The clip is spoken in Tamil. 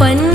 पन